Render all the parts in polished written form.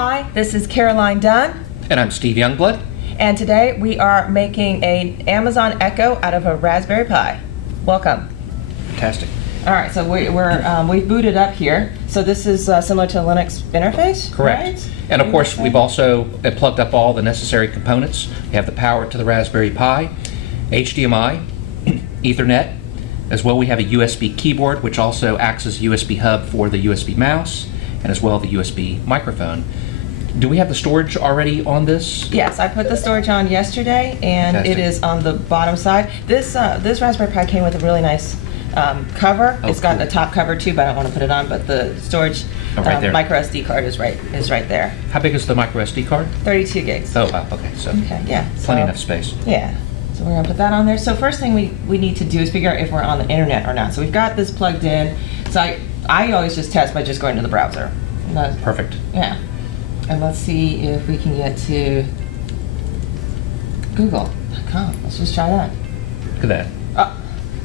Hi, this is Caroline Dunn, And I'm Steve Youngblood. and today we are making an Amazon Echo out of a Raspberry Pi. Welcome. Fantastic. All right, so we've booted up here. So this is similar to a Linux interface, Correct. right? And of course, we've also plugged up all the necessary components. We have the power to the Raspberry Pi, HDMI, Ethernet. As well, we have a USB keyboard, which also acts as a USB hub for the USB mouse, and as well the USB microphone. Do we have the storage already on this? Yes, I put the storage on yesterday, and Fantastic. it is on the bottom side. This Raspberry Pi came with a really nice cover. Oh, It's got cool. a top cover too, but I don't want to put it on. But the storage Right there. micro SD card is right there. How big is the micro SD card? 32 gigs. Oh, wow, okay, so Okay, yeah. plenty so- enough space. Yeah. So we're gonna put that on there. So first thing we need to do is figure out if we're on the internet or not. So we've got this plugged in. So I always just test by just going to the browser. Perfect. Yeah. And let's see if we can get to google.com. Let's just try that. Look at that. Oh,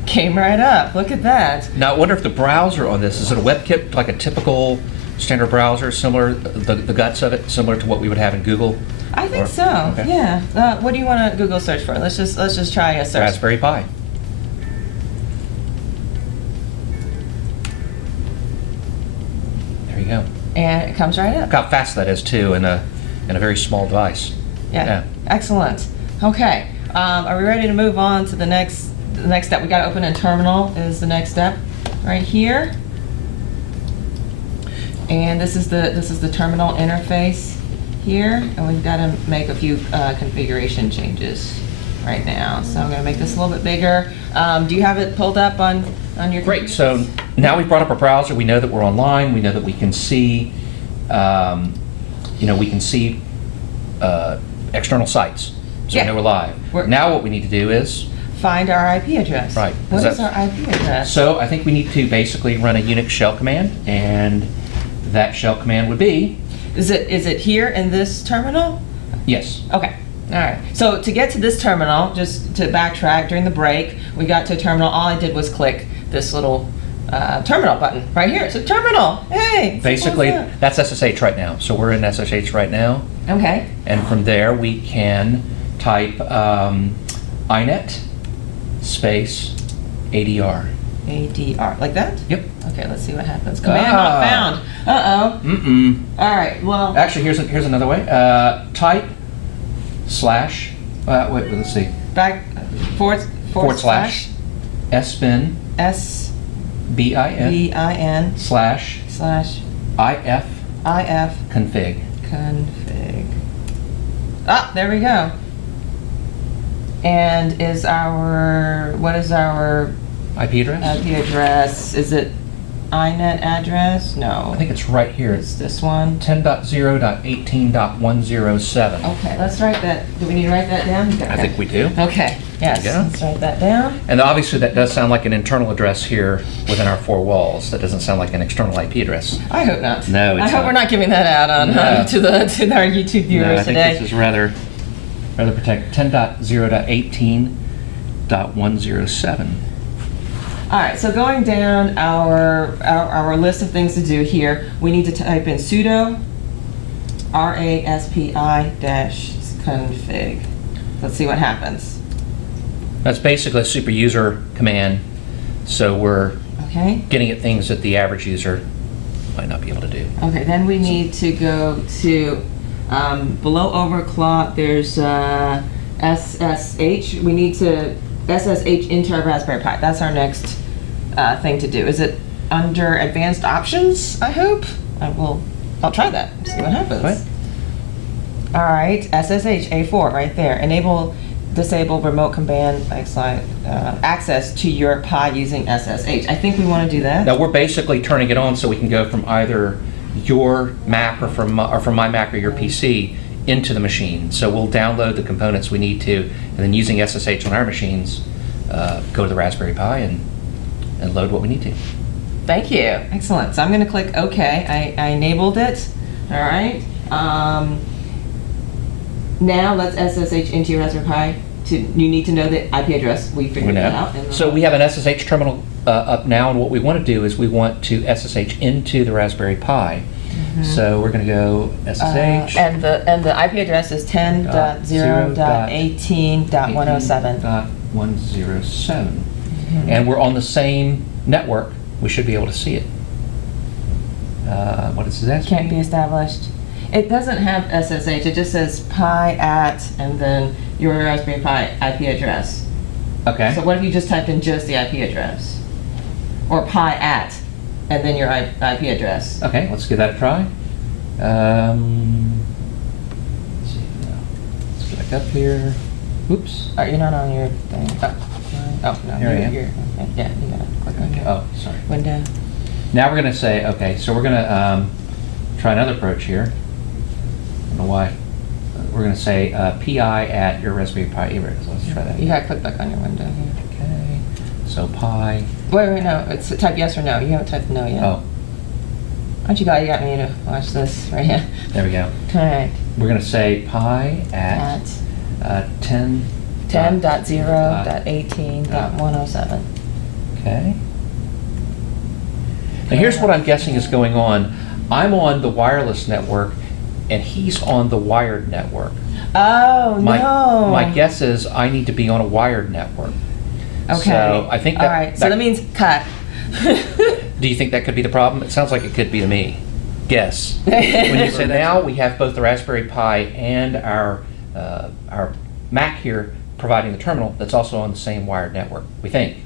came right up. Look at that. Now, I wonder if the browser on this, is it a WebKit, like a typical standard browser, similar, the guts of it, similar to what we would have in Google? I think Or- so. okay. Yeah. What do you want to Google search for? Let's just try a search. Raspberry Pi. There you go. And it comes right up. Look how fast that is too in a very small device. Yeah. Excellent. Okay. Are we ready to move on to the next step? We got to open a terminal is the next step right here. And this is the terminal interface here, and we've got to make a few configuration changes right now. So I'm going to make this a little bit bigger. Do you have it pulled up on your Great. So now we've brought up our browser. We know that we're online. We know that we can see, external sites. So Yeah. we know we're live. Now what we need to do is, find our IP address? Right. What Is is our IP address? so I think we need to basically run a Unix shell command, and that shell command would be, Is it here in this terminal? yes. Okay. All right. So to get to this terminal, just to backtrack, during the break, we got to a terminal. All I did was click this little terminal button right here. It's a terminal. Hey. Basically, simple as that's SSH right now. So we're in SSH right now. that. Okay. And from there, we can type inet space ADR. ADR. Like that? Yep. Okay, let's see what happens. Command not found. Uh-oh. Mm-mm. All right, well. Actually, here's another way. Type slash, wait, let's see. Back forward slash sbin SBIN slash slash if IF config. config. Ah, there we go. And what is our IP address? IP address? Is it iNet address? No. I think it's right here. It's this one. 10.0.18.107. Okay, let's write that. Do we need to write that down? I think we do. Okay, yes, There you go. let's write that down. And obviously that does sound like an internal address here within our four walls. That doesn't sound like an external IP address. I hope not. No, it's I hope not. we're not giving that out on No. to our YouTube viewers No, I think today. this is rather protected. 10.0.18.107. All right, so going down our list of things to do here, we need to type in sudo raspi-config. Let's see what happens. That's basically a super user command. So we're Okay. getting at things that the average user might not be able to do. Okay, then we need to go to below overclock. There's SSH. We need to SSH into our Raspberry Pi. That's our next thing to do. Is it under advanced options? I hope. I'll try that. See what happens. Right. All right, SSH A4 right there. Disable remote command access to your Pi using SSH. I think we want to do that. Now we're basically turning it on so we can go from either your Mac or from my Mac or your PC into the machine. So we'll download the components we need to, and then using SSH on our machines, go to the Raspberry Pi and load what we need to. Thank you. Excellent. So I'm going to click OK. I enabled it. All right. Now let's SSH into your Raspberry Pi. You need to know the IP address. We figured that out. So we have an SSH terminal up now, and what we want to do is we want to SSH into the Raspberry Pi. So we're going to go SSH. And the IP address is 10.0.18.107. 107. And we're on the same network. We should be able to see it. What is this? Can't be established. It doesn't have SSH. It just says pi at and then your Raspberry Pi IP address. Okay. So what if you just typed in just the IP address? Or pi at and then your IP address. Okay, let's give that a try. Let's see. Let's get back up here. Oops. Oh, you're not on your thing. Oh no. Here I am. Okay. Yeah, you gotta click on your Oh, sorry. window. Now we're going to say, okay, so we're going to try another approach here. I don't know why. We're going to say pi at your Raspberry Pi address. Let's try that. You gotta click back on your window here. Okay. So pi. Wait, no. It's type yes or no. You haven't typed no yet. Oh, Aren't you glad you got me to watch this right here? there we go. All right. We're going to say pi at 10. 10.0.18.107. Okay. Now here's what I'm guessing is going on. I'm on the wireless network, and he's on the wired network. Oh, My no. my guess is I need to be on a wired network. Okay. So I think that. All right. So that means cut. Do you think that could be the problem? It sounds like it could be to me. Guess. When you say now we have both the Raspberry Pi and our Mac here providing the terminal that's also on the same wired network, we think.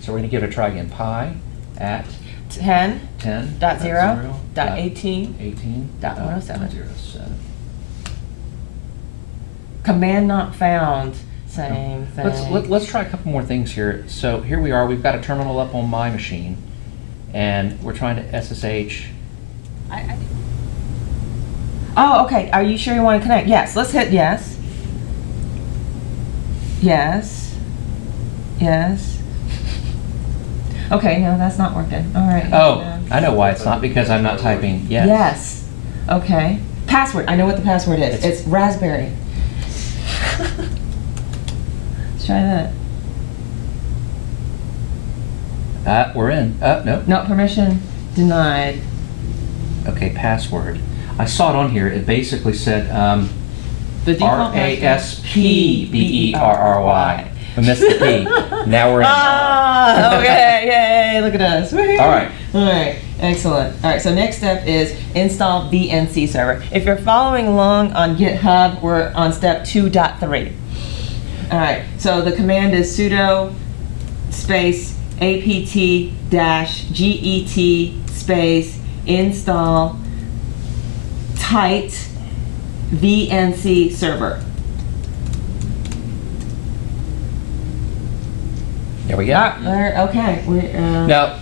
So we're going to give it a try again. Pi at 10.0.18.107. Command not found. Same thing. Let's try a couple more things here. So here we are. We've got a terminal up on my machine, and we're trying to SSH. Oh, okay. Are you sure you want to connect? Yes. Let's hit yes. Yes. Yes. Okay, no, that's not working. All right. Oh, I know why it's not, because I'm not typing yes. Yes. Okay. Password. I know what the password is. It's raspberry. Let's try that. We're in. No. No, permission denied. Okay, password. I saw it on here. It basically said The default RASPBERRY. We missed the P. Now we're in. Ah, okay, yay, look at us. Woo-hoo. All right. All right, excellent. All right, so next step is install VNC server. If you're following along on GitHub, we're on step 2.3. All right, so the command is sudo space apt-get space install tight VNC server. There we go. Okay. Now,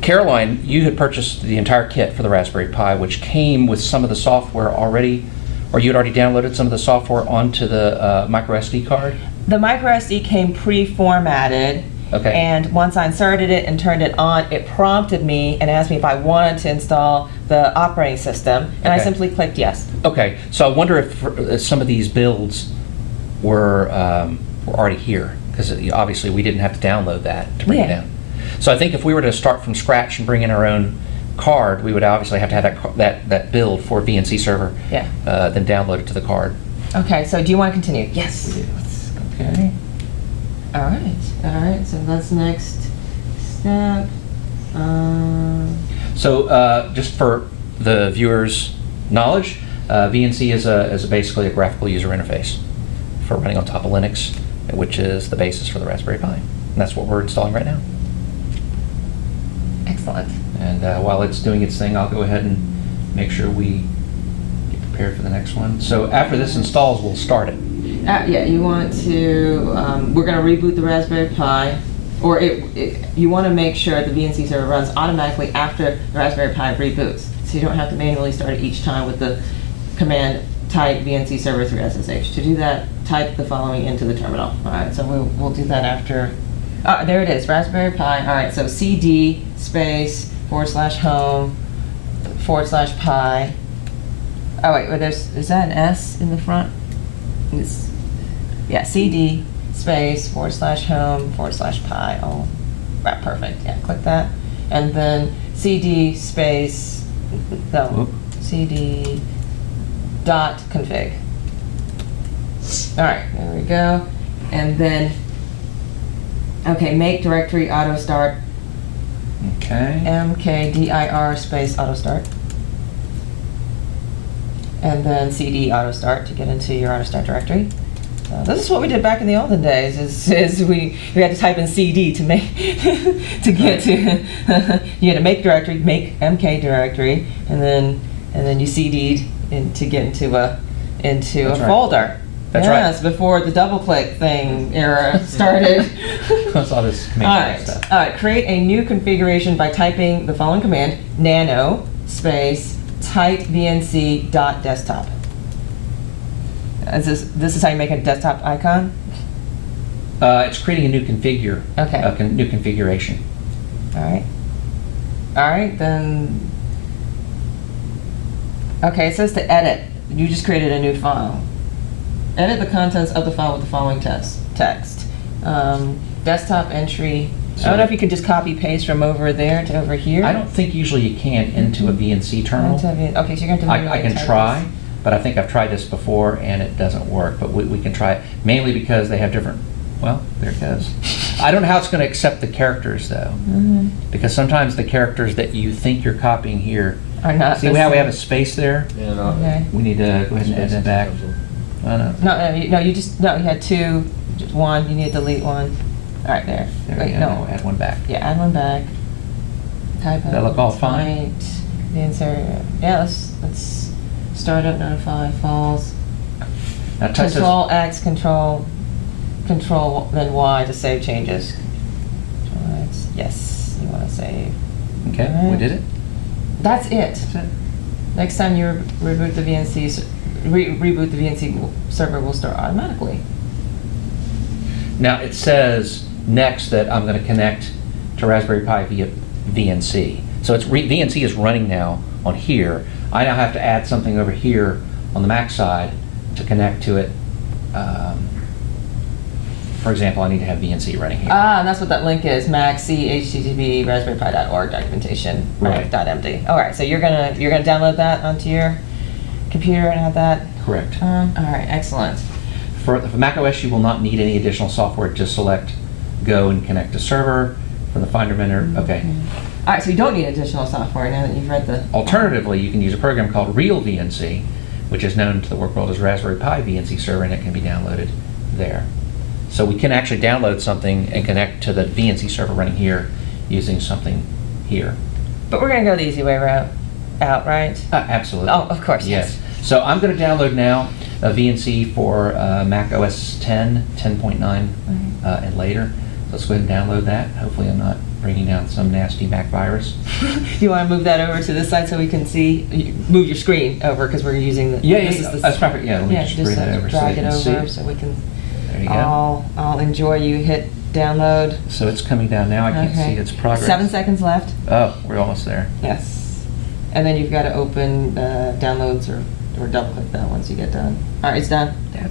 Caroline, you had purchased the entire kit for the Raspberry Pi, which came with some of the software already, or you had already downloaded some of the software onto the micro SD card? The micro SD came pre-formatted. Okay. And once I inserted it and turned it on, it prompted me and asked me if I wanted to install the operating system, and I Okay. simply clicked yes. Okay, so I wonder if some of these builds were already here, because obviously we didn't have to download that to bring it Yeah. down. So I think if we were to start from scratch and bring in our own card, we would obviously have to have that build for VNC server, Yeah. then download it to the card. Okay, so do you want to continue? Yes. Okay. All right, so that's next step. So just for the viewers' knowledge, VNC is basically a graphical user interface for running on top of Linux, which is the basis for the Raspberry Pi. And that's what we're installing right now. Excellent. And while it's doing its thing, I'll go ahead and make sure we get prepared for the next one. So after this installs, we'll start it. Yeah, you want to, we're going to reboot the Raspberry Pi, or you want to make sure the VNC server runs automatically after the Raspberry Pi reboots. So you don't have to manually start it each time with the command type VNC server through SSH. To do that, type the following into the terminal. All right, so we'll do that after. There it is, Raspberry Pi. All right, so CD space /home /pi. Oh wait, is that an S in the front? Yeah, CD space /home /pi. Oh, right, perfect. Yeah, click that. And then CD space no, Whoop. cd dot config. All right, there we go. And then, okay, make directory auto start, Okay. mkdir space auto start. And then cd auto start to get into your auto start directory. So this is what we did back in the olden days. Is we had to type in cd to make to get to you had to make directory, make mk directory, and then you cd'd to get into a That's right. folder. That's right. Yes, before the double click thing era started. That's all this command All right. stuff. All right. Create a new configuration by typing the following command: nano space type vnc dot desktop. This is how you make a desktop icon? It's creating a new configure. Okay. A new configuration. All right. All right, then. Okay, it says to edit. You just created a new file. Edit the contents of the file with the following text. Desktop entry. I don't know if you can just copy paste from over there to over here. I don't think usually you can into a VNC terminal. Okay, so you're going to have to I manually can type try, this. but I think I've tried this before and it doesn't work. But we can try it, mainly because they have different, well, there it goes. I don't know how it's going to accept the characters though. Because sometimes the characters that you think you're copying here, Are not see the how we same. have a space there? Yeah, no. Okay. We need to go ahead and add that back. Oh, no. You had two, just one, you need to delete one. All right, there. There we Wait, go. no. Now add one back. Yeah, add one back. Type Does that look all fine? The insert. Yeah, let's start up, notify, false. Now touch this. Control X, control then Y to save changes. Control X, yes, you want to save. Okay, we Alright. did it. That's it. That's it. Next time you reboot the VNC, reboot the VNC server will start automatically. Now it says next that I'm going to connect to Raspberry Pi via VNC. So it's VNC is running now on here. I now have to add something over here on the Mac side to connect to it. For example, I need to have VNC running here. Ah, and that's what that link is, mac c http raspberrypi.org documentation, Right. .md. All right, so you're gonna download that onto your computer and have that. Correct. All right, excellent. For Mac OS, you will not need any additional software. Just select Go and connect to server from the Finder menu. Okay. All right, so you don't need additional software now that you've read the. Alternatively, you can use a program called Real VNC, which is known to the work world as Raspberry Pi VNC server, and it can be downloaded there. So we can actually download something and connect to the VNC server running here using something here. But we're gonna go the easy way out, right? Absolutely. Oh, of course, yes. So I'm going to download now a VNC for Mac OS 10, 10.9, and later. Let's go ahead and download that. Hopefully I'm not bringing down some nasty Mac virus. You want to move that over to this side so we can see? Move your screen over because we're using the. Yeah, this is the- that's perfect. Yeah, let me just bring that over so drag they it can see over it. so we can There you go. all enjoy you. Hit download. So it's coming down now. I can't see its progress. 7 seconds left. Oh, we're almost there. Yes. And then you've got to open downloads or double click that once you get done. All right, it's done. Yeah.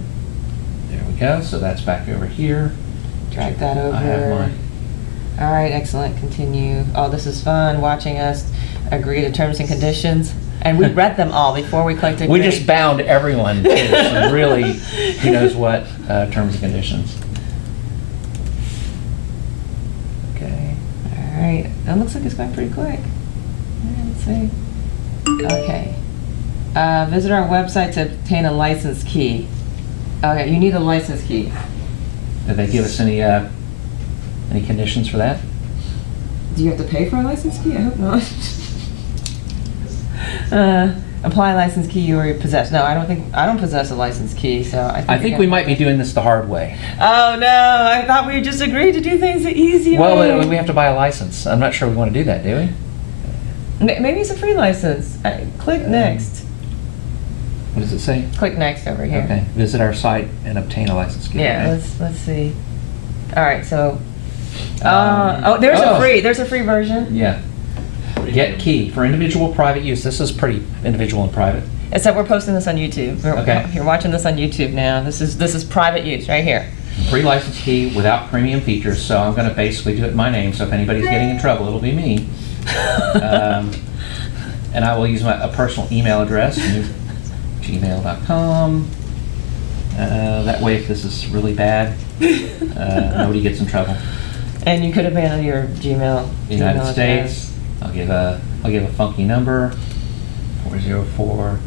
There we go. So that's back over here. Drag that over. I have mine. All right, excellent. Continue. Oh, this is fun watching us agree to terms and conditions. And we read them all before we clicked agree. We just bound everyone to some really, who knows what, terms and conditions. Okay. All right. That looks like it's going pretty quick. Let's see. Okay. Visit our website to obtain a license key. Okay, you need a license key. Did they give us any conditions for that? Do you have to pay for a license key? I hope not. Apply license key you already possess. No, I don't possess a license key, so I think we might be doing this the hard way. Oh no, I thought we just agreed to do things the easy way. Well, we have to buy a license. I'm not sure we want to do that, do we? Maybe it's a free license. Click next. What does it say? Click next over here. Okay. Visit our site and obtain a license key. Yeah, Okay. let's see. All right, so there's a free version. Yeah. Get key for individual private use. This is pretty individual and private. Except we're posting this on YouTube. Okay. You're watching this on YouTube now. This is private use right here. Free license key without premium features. So I'm going to basically do it in my name. So if anybody's getting in trouble, it'll be me. And I will use a personal email address, gmail.com. That way, if this is really bad, nobody gets in trouble. And you could have been on your Gmail. United email States. address. I'll give a funky number. 404-981-442.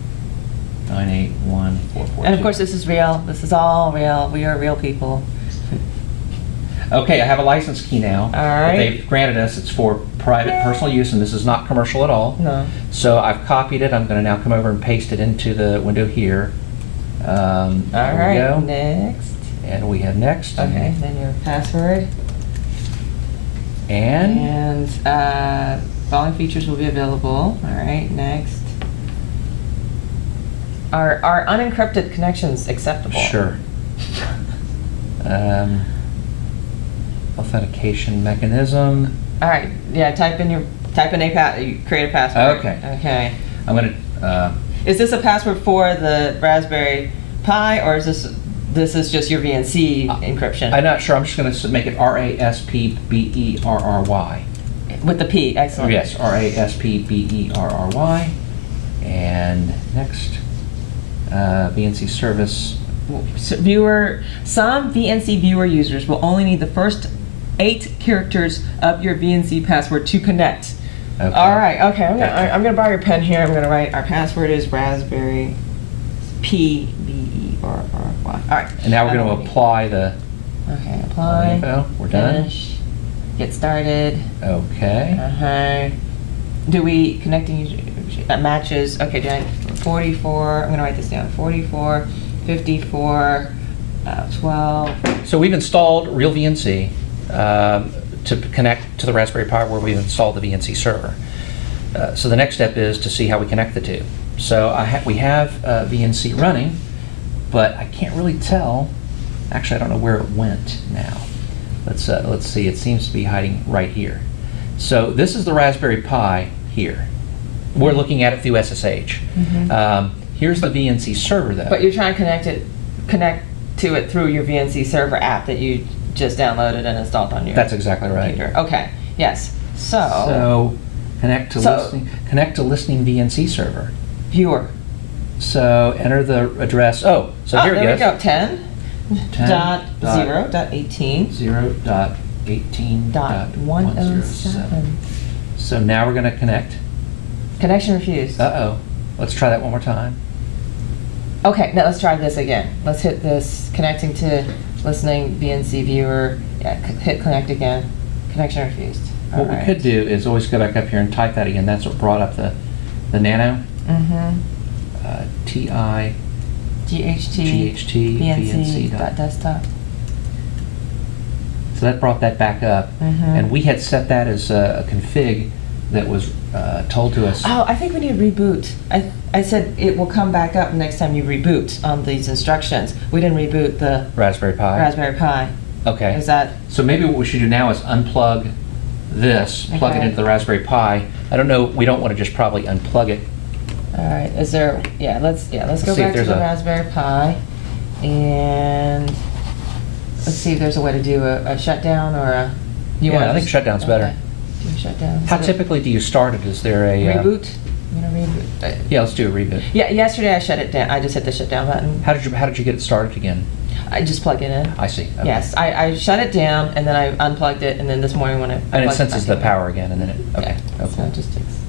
And of course, this is real. This is all real. We are real people. Okay, I have a license key now. All That right. they've granted us. It's for private personal use, and this is not commercial at all. No. So I've copied it. I'm going to now come over and paste it into the window here. All There right. we go. Next. And we have next. Okay. Then your password. And And following features will be available. All right. Next. Are unencrypted connections acceptable? sure. Authentication mechanism. All right. Yeah. Type in you create a password. Okay. Okay. I'm going to. Is this a password for the Raspberry Pi, or is this is just your VNC encryption? I'm not sure. I'm just going to make it RASPBERRY. With the P. Excellent. Yes, RASPBERRY. And next, VNC service. So some VNC viewer users will only need the first 8 characters of your VNC password to connect. Okay. All right. Okay. Gotcha. I'm gonna borrow your pen here. I'm gonna write our password is Raspberry PBERRY. All right. And now we're going to apply the Okay. Apply. info. We're done. Finish. Get started. Okay. Do we connecting matches? Okay. Do I 44? I'm gonna write this down. 44, 54, 12. So we've installed Real VNC to connect to the Raspberry Pi where we've installed the VNC server. So the next step is to see how we connect the two. So we have VNC running, but I can't really tell. Actually, I don't know where it went now. Let's see. It seems to be hiding right here. So this is the Raspberry Pi here. We're looking at it through SSH. Here's the VNC server, though. But you're trying to connect to it through your VNC server app that you just downloaded and installed on your That's exactly right. computer. Okay. Yes. So connect to listening VNC server. Viewer. So enter the address. So here there it we go. goes. 10.0.18. 0.18.107. So now we're going to connect. Connection refused. Uh-oh. Let's try that one more time. Okay, now let's try this again. Let's hit this connecting to listening VNC viewer. Yeah, hit connect again. Connection refused. What we could do is always go back up here and type that again. That's what brought up the nano. TI GHT VNC.desktop. So that brought that back up. And we had set that as a config that was told to us. Oh, I think we need to reboot. I said it will come back up next time you reboot on these instructions. We didn't reboot the Raspberry Pi. Raspberry Pi. Okay. Is that? So maybe what we should do now is unplug this, plug it Okay. into the Raspberry Pi. I don't know, we don't want to just probably unplug it. All right. Is there? Yeah. Let's go see if back to there's the a- Raspberry Pi, and let's see if there's a way to do a shutdown or a. Yeah, I think shutdown's better. Okay. Do a shutdown. How So typically do you start it? Is there a... reboot? I'm gonna reboot. Yeah, let's do a reboot. Yeah. Yesterday I shut it down. I just hit the shutdown button. How did you get it started again? I just plug it in. I see. Okay. Yes, I shut it down and then I unplugged it, and then this morning when I And it plugged senses back the in. power again, and then it... Okay. Yeah, so Okay. it just takes.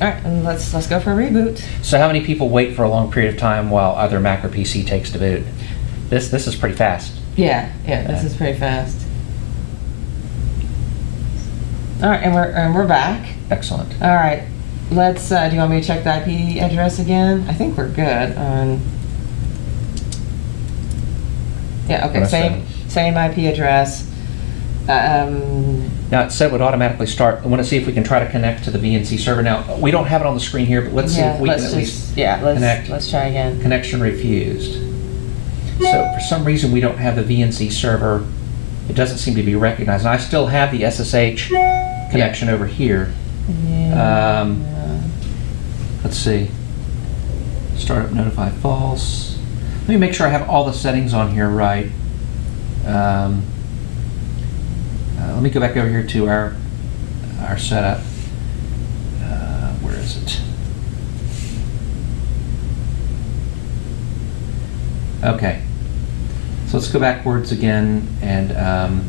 All right, and let's go for a reboot. So how many people wait for a long period of time while either Mac or PC takes to boot? This is pretty fast. Yeah, this is pretty fast. All right, and we're back. Excellent. All right, let's. Do you want me to check the IP address again? I think we're good on. Yeah. Okay. What I Same IP address. Now, it said it would automatically start. I want to see if we can try to connect to the VNC server. Now, we don't have it on the screen here, but let's see if we can at least connect. Let's try again. Connection refused. So for some reason, we don't have the VNC server. It doesn't seem to be recognized. And I still have the SSH connection over here. Yeah. Let's see. Startup notify false. Let me make sure I have all the settings on here right. Let me go back over here to our setup. is it? Okay. So let's go backwards again and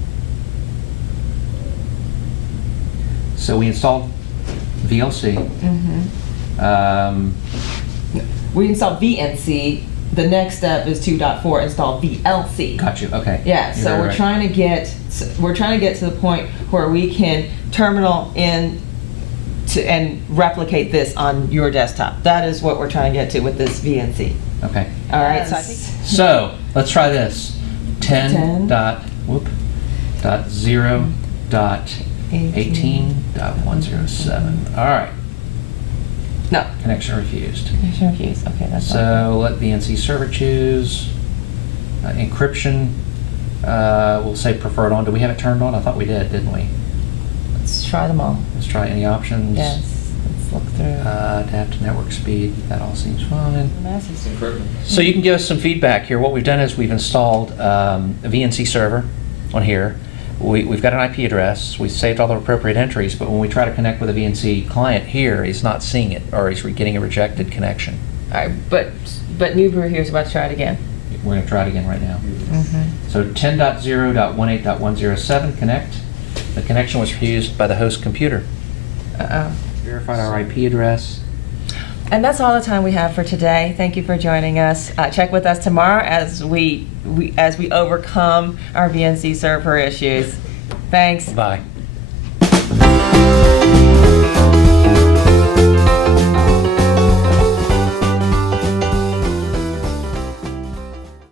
so we installed VLC. We installed VNC. The next step is 2.4, install VLC. Got you. Okay. Yeah, You're so very we're right. trying to get to the point where we can terminal in to and replicate this on your desktop. That is what we're trying to get to with this VNC. Okay. All right. So I think So let's try this. 10 10. dot whoop dot 0 dot 18.107. All right. no. Connection refused. Connection refused. Okay, that's fine. So let VNC server choose encryption. We'll say preferred on. Do we have it turned on? I thought we did, didn't we? Let's try them all. Let's try any options. Yes. Let's look through. Adapt to network speed. That all seems fine. Message. So you can give us some feedback here. What we've done is we've installed a VNC server on here. We've got an IP address. We've saved all the appropriate entries, but when we try to connect with a VNC client here, he's not seeing it, or he's getting a rejected connection. All right, but Newbrew here's about to try it again. We're going to try it again right now. Mm-hmm. So 10.0.18.107 connect. The connection was refused by the host computer. Verified our IP address. And that's all the time we have for today. Thank you for joining us. Check with us tomorrow as we overcome our VNC server issues. Thanks. Bye.